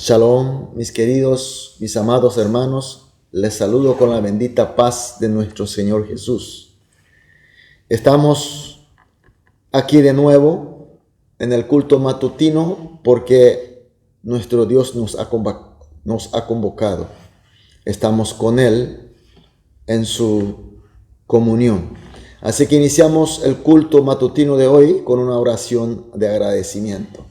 Shalom, mis queridos, mis amados hermanos, les saludo con la bendita paz de nuestro Señor Jesús. Estamos aquí de nuevo en el culto matutino porque nuestro Dios nos ha convocado. Estamos con Él en su comunión. Así que iniciamos el culto matutino de hoy con una oración de agradecimiento.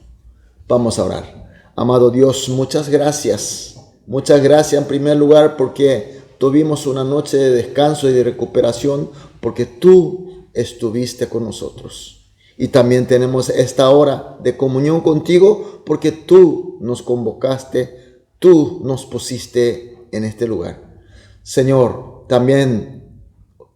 Vamos a orar. Amado Dios, muchas gracias. Muchas gracias en primer lugar porque tuvimos una noche de descanso y de recuperación porque tú estuviste con nosotros. Y también tenemos esta hora de comunión contigo porque tú nos convocaste, tú nos pusiste en este lugar. Señor, también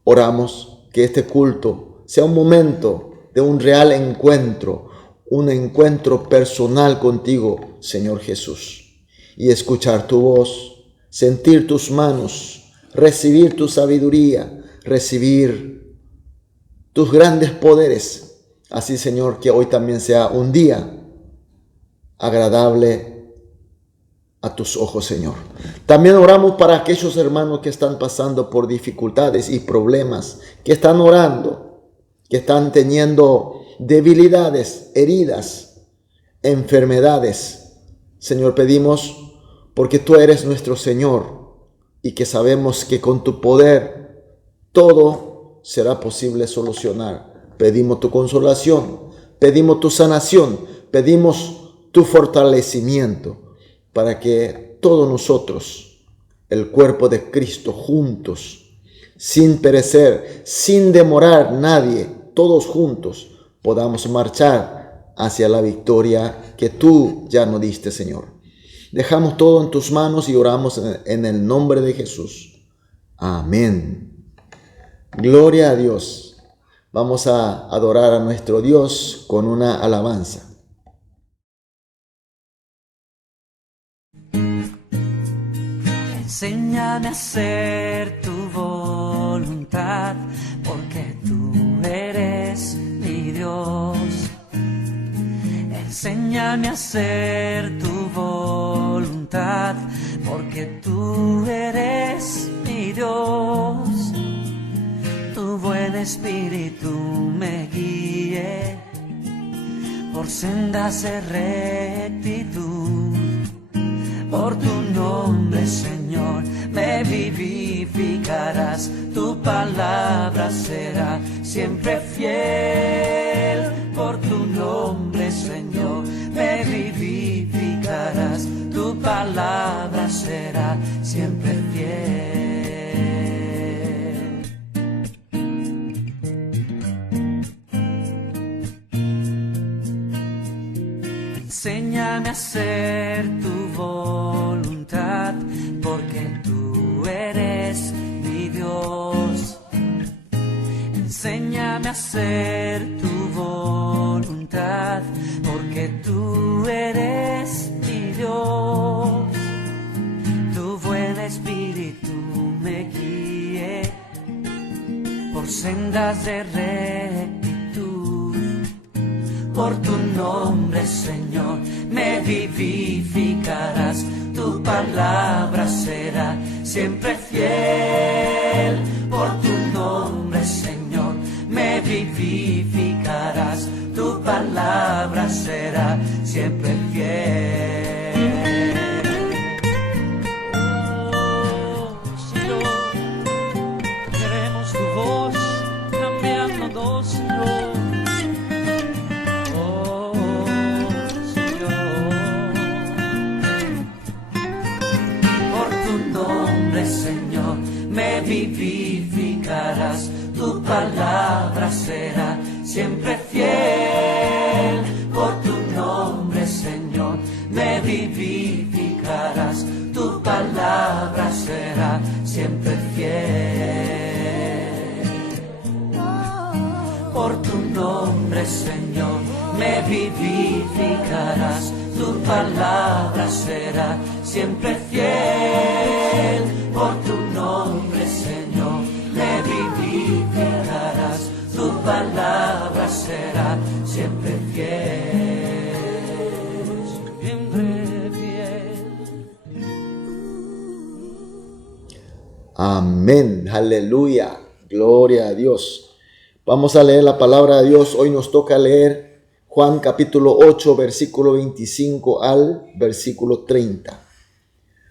oramos que este culto sea un momento de un real encuentro, un encuentro personal contigo, Señor Jesús, y escuchar tu voz, sentir tus manos, recibir tu sabiduría, recibir tus grandes poderes. Así, Señor, que hoy también sea un día agradable a tus ojos, Señor. También oramos para aquellos hermanos que están pasando por dificultades y problemas, que están orando, que están teniendo debilidades, heridas, enfermedades. Señor, pedimos porque tú eres nuestro Señor y que sabemos que con tu poder todo será posible solucionar. Pedimos tu consolación, pedimos tu sanación, pedimos tu fortalecimiento para que todos nosotros, el cuerpo de Cristo, juntos, sin perecer, sin demorar nadie, todos juntos, podamos marchar hacia la victoria que tú ya nos diste, Señor. Dejamos todo en tus manos y oramos en el nombre de Jesús. Amén. Gloria a Dios. Vamos a adorar a nuestro Dios con una alabanza. Enséñame a hacer tu voluntad, porque tú eres mi Dios. Enséñame a hacer tu voluntad, porque tú eres mi Dios. Tu buen espíritu me guíe por sendas de rectitud. Por tu nombre, Señor, me vivificarás. Tu palabra será siempre fiel. Por tu nombre, Señor, me vivificarás. Tu palabra será siempre fiel. Enséñame a hacer tu voluntad, porque tú eres mi Dios. Enséñame a hacer tu voluntad, porque tú eres mi Dios. Tu buen espíritu me guíe por sendas de rectitud. Por tu nombre, Señor, me vivificarás. Tu palabra será siempre fiel. Por tu nombre, Señor, me vivificarás. Tu palabra será siempre fiel. Oh, Señor, queremos tu voz cambiándonos, Señor. Señor, me vivificarás. Tu palabra será siempre fiel. Por tu nombre, Señor, me vivificarás. Tu palabra será siempre fiel. Por tu nombre, Señor, me vivificarás. Tu palabra será siempre fiel. Por tu nombre, Señor, me vivificarás. Tu palabra será siempre fiel. Siempre fiel. Amén. Aleluya. Gloria a Dios. Vamos a leer la palabra de Dios. Hoy nos toca leer Juan capítulo 8, versículo 25 al versículo 30.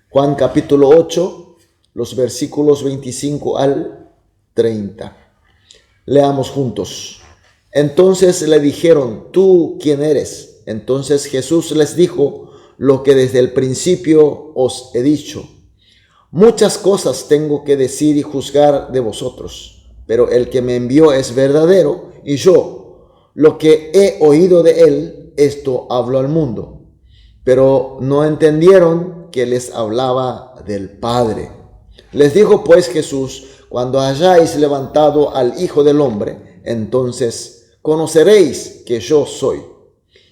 Juan capítulo 8, los versículos 25 al 30. Leamos juntos. Entonces le dijeron: ¿tú quién eres? Entonces Jesús les dijo: lo que desde el principio os he dicho. Muchas cosas tengo que decir y juzgar de vosotros, pero el que me envió es verdadero, y yo, lo que he oído de él, esto hablo al mundo. Pero no entendieron que les hablaba del Padre. Les dijo pues Jesús: cuando hayáis levantado al Hijo del Hombre, entonces conoceréis que yo soy,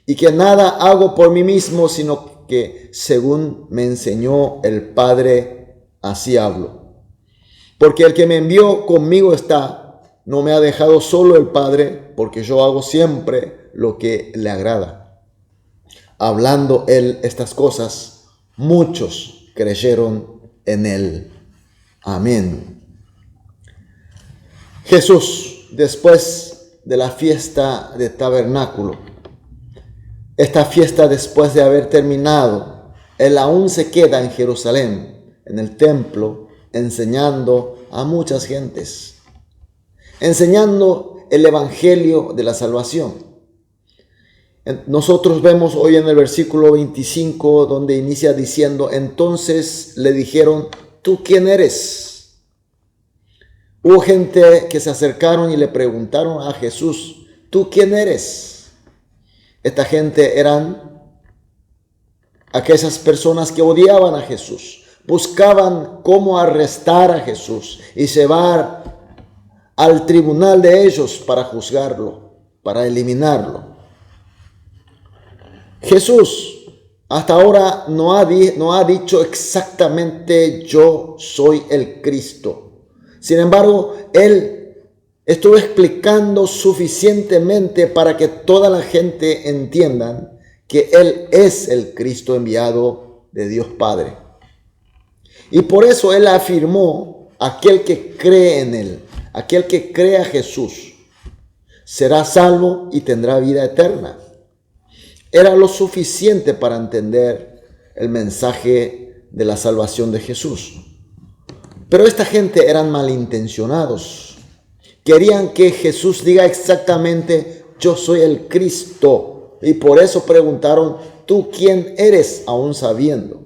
y que nada hago por mí mismo, sino que según me enseñó el Padre, así hablo. Porque el que me envió conmigo está, no me ha dejado solo el Padre, porque yo hago siempre lo que le agrada. Hablando él estas cosas, muchos creyeron en él. Amén. Jesús, después de la fiesta de tabernáculo, esta fiesta después de haber terminado, él aún se queda en Jerusalén, en el templo, enseñando a muchas gentes, enseñando el evangelio de la salvación. Nosotros vemos hoy en el versículo 25 donde inicia diciendo: entonces le dijeron: ¿tú quién eres? Hubo gente que se acercaron y le preguntaron a Jesús: ¿tú quién eres? Esta gente eran aquellas personas que odiaban a Jesús. Buscaban cómo arrestar a Jesús y llevar al tribunal de ellos para juzgarlo, para eliminarlo. Jesús hasta ahora no ha dicho exactamente: yo soy el Cristo. Sin embargo, él estuvo explicando suficientemente para que toda la gente entienda que él es el Cristo enviado de Dios Padre. Y por eso él afirmó: aquel que cree en él, aquel que cree a Jesús, será salvo y tendrá vida eterna. Era lo suficiente para entender el mensaje de la salvación de Jesús. Pero esta gente eran malintencionados. Querían que Jesús diga exactamente: yo soy el Cristo. Y por eso preguntaron: ¿tú quién eres? Aún sabiendo.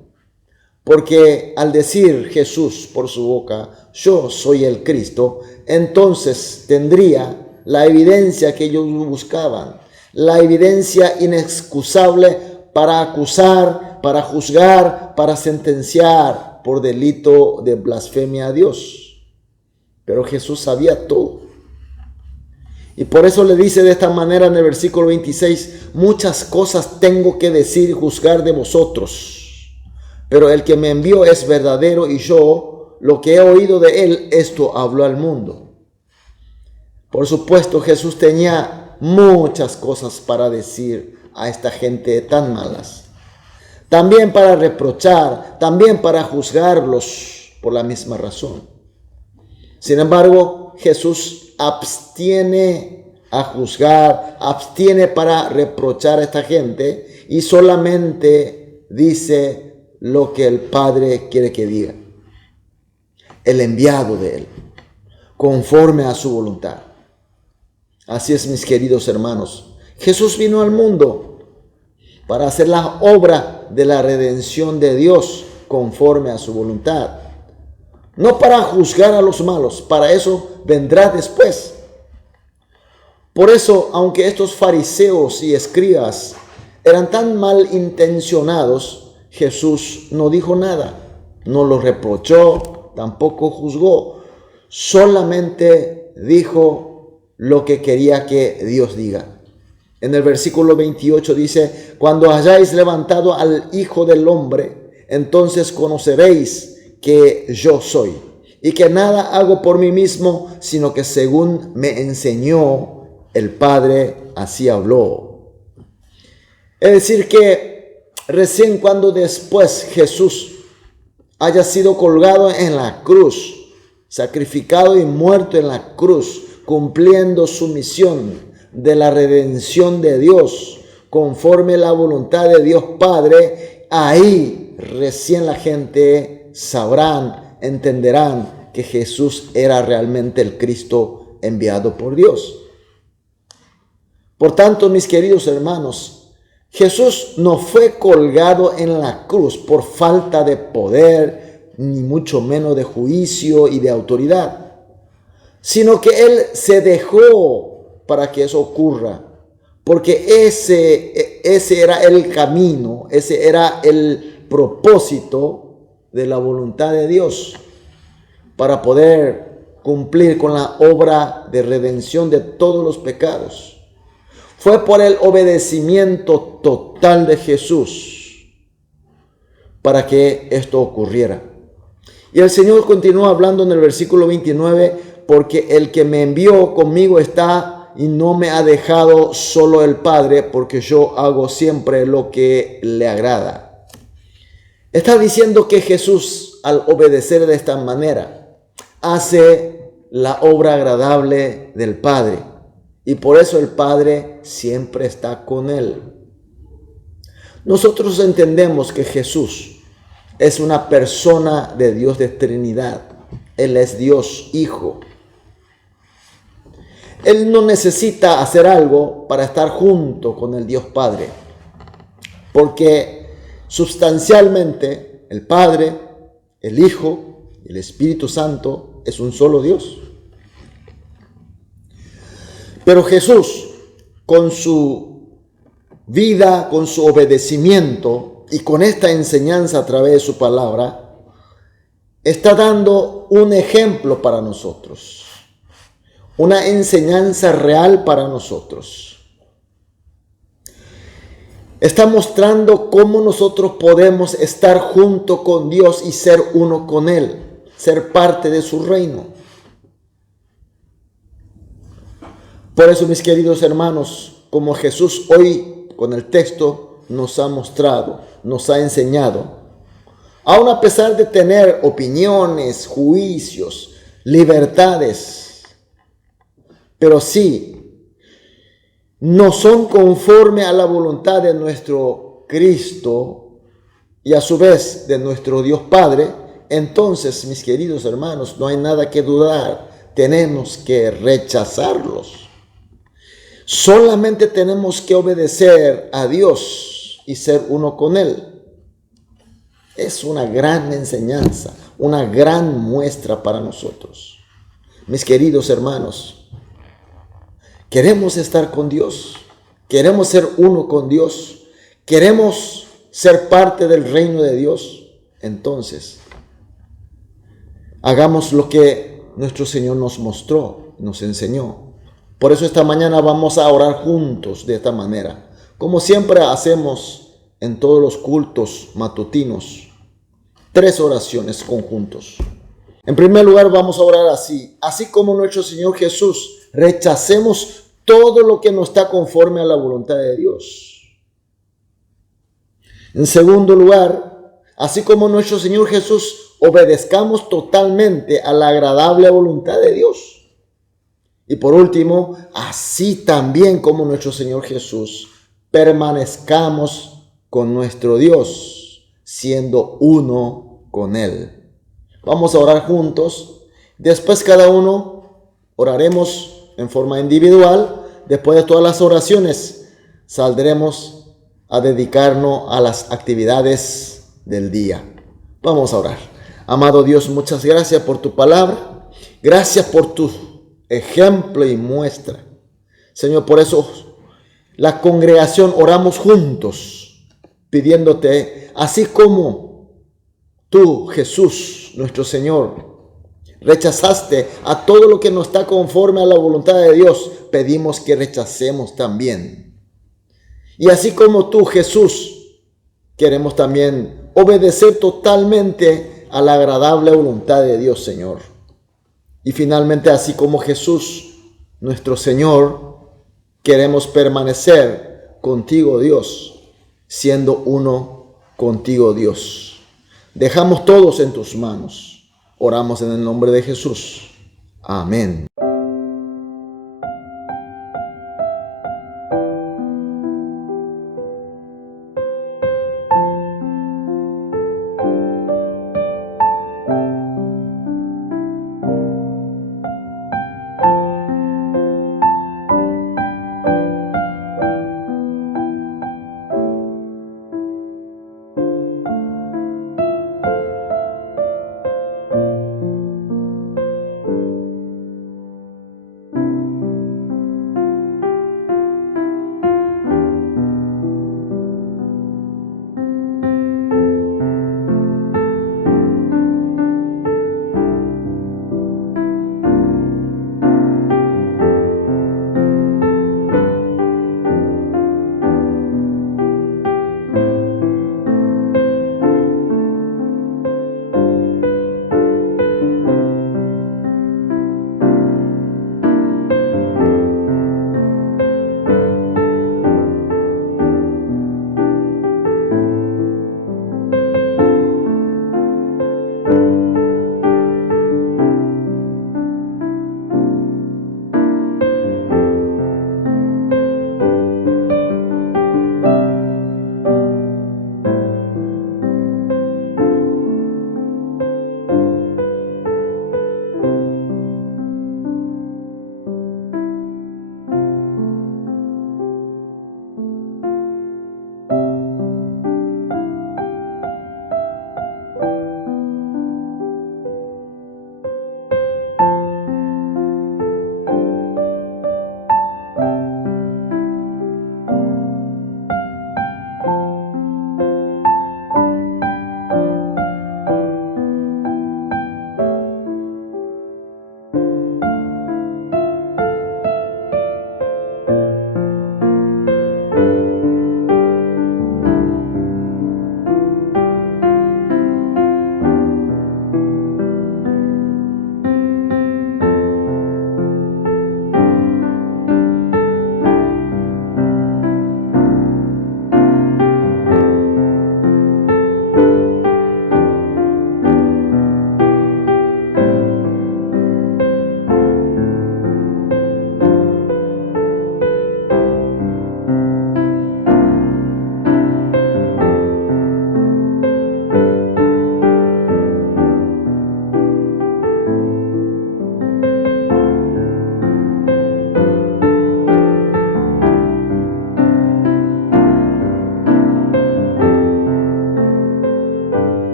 Porque al decir Jesús por su boca: yo soy el Cristo, entonces tendría la evidencia que ellos buscaban, la evidencia inexcusable para acusar, para juzgar, para sentenciar por delito de blasfemia a Dios. Pero Jesús sabía todo. Y por eso le dice de esta manera en el versículo 26: muchas cosas tengo que decir y juzgar de vosotros. Pero el que me envió es verdadero, y yo, lo que he oído de él, esto hablo al mundo. Por supuesto, Jesús tenía muchas cosas para decir a esta gente tan malas. También para reprochar, también para juzgarlos por la misma razón. Sin embargo, Jesús abstiene a juzgar, abstiene para reprochar a esta gente y solamente dice lo que el Padre quiere que diga. El enviado de él, conforme a su voluntad. Así es, mis queridos hermanos. Jesús vino al mundo para hacer la obra de la redención de Dios conforme a su voluntad. No para juzgar a los malos, para eso vendrá después. Por eso, aunque estos fariseos y escribas eran tan malintencionados, Jesús no dijo nada, no los reprochó, tampoco juzgó, solamente dijo lo que quería que Dios diga. En el versículo 28 dice: cuando hayáis levantado al Hijo del Hombre, entonces conoceréis que yo soy, y que nada hago por mí mismo, sino que según me enseñó el Padre, así habló. Es decir que recién cuando después Jesús haya sido colgado en la cruz, sacrificado y muerto en la cruz, cumpliendo su misión de la redención de Dios, conforme la voluntad de Dios Padre, ahí recién la gente sabrán, entenderán que Jesús era realmente el Cristo enviado por Dios. Por tanto, mis queridos hermanos, Jesús no fue colgado en la cruz por falta de poder, ni mucho menos de juicio y de autoridad, sino que Él se dejó para que eso ocurra, porque ese era el camino, ese era el propósito de la voluntad de Dios, para poder cumplir con la obra de redención de todos los pecados. Fue por el obedecimiento total de Jesús para que esto ocurriera. Y el Señor continúa hablando en el versículo 29, porque el que me envió conmigo está y no me ha dejado solo el Padre, porque yo hago siempre lo que le agrada. Está diciendo que Jesús, al obedecer de esta manera, hace la obra agradable del Padre. Y por eso el Padre siempre está con él. Nosotros entendemos que Jesús es una persona de Dios de Trinidad. Él es Dios Hijo. Él no necesita hacer algo para estar junto con el Dios Padre, porque sustancialmente el Padre, el Hijo y el Espíritu Santo es un solo Dios. Pero Jesús, con su vida, con su obedecimiento y con esta enseñanza a través de su palabra, está dando un ejemplo para nosotros, una enseñanza real para nosotros. Está mostrando cómo nosotros podemos estar junto con Dios y ser uno con Él, ser parte de su reino. Por eso, mis queridos hermanos, como Jesús hoy con el texto nos ha mostrado, nos ha enseñado, aun a pesar de tener opiniones, juicios, libertades, pero sí, no son conforme a la voluntad de nuestro Cristo y a su vez de nuestro Dios Padre, entonces, mis queridos hermanos, no hay nada que dudar, tenemos que rechazarlos. Solamente tenemos que obedecer a Dios y ser uno con Él. Es una gran enseñanza, una gran muestra para nosotros. Mis queridos hermanos, queremos estar con Dios, queremos ser uno con Dios, queremos ser parte del reino de Dios. Entonces, hagamos lo que nuestro Señor nos mostró, nos enseñó. Por eso esta mañana vamos a orar juntos de esta manera, como siempre hacemos en todos los cultos matutinos, 3 oraciones conjuntos. En primer lugar vamos a orar así como nuestro Señor Jesús, rechacemos todo lo que no está conforme a la voluntad de Dios. En segundo lugar, así como nuestro Señor Jesús, obedezcamos totalmente a la agradable voluntad de Dios. Y por último, así también como nuestro Señor Jesús, permanezcamos con nuestro Dios, siendo uno con Él. Vamos a orar juntos. Después cada uno oraremos en forma individual. Después de todas las oraciones, saldremos a dedicarnos a las actividades del día. Vamos a orar. Amado Dios, muchas gracias por tu palabra. Gracias por tu ejemplo y muestra. Señor, por eso la congregación oramos juntos, pidiéndote, así como tú, Jesús, nuestro Señor, rechazaste a todo lo que no está conforme a la voluntad de Dios, pedimos que rechacemos también. Y así como tú, Jesús, queremos también obedecer totalmente a la agradable voluntad de Dios, Señor. Y finalmente, así como Jesús, nuestro Señor, queremos permanecer contigo, Dios, siendo uno contigo, Dios. Dejamos todos en tus manos. Oramos en el nombre de Jesús. Amén.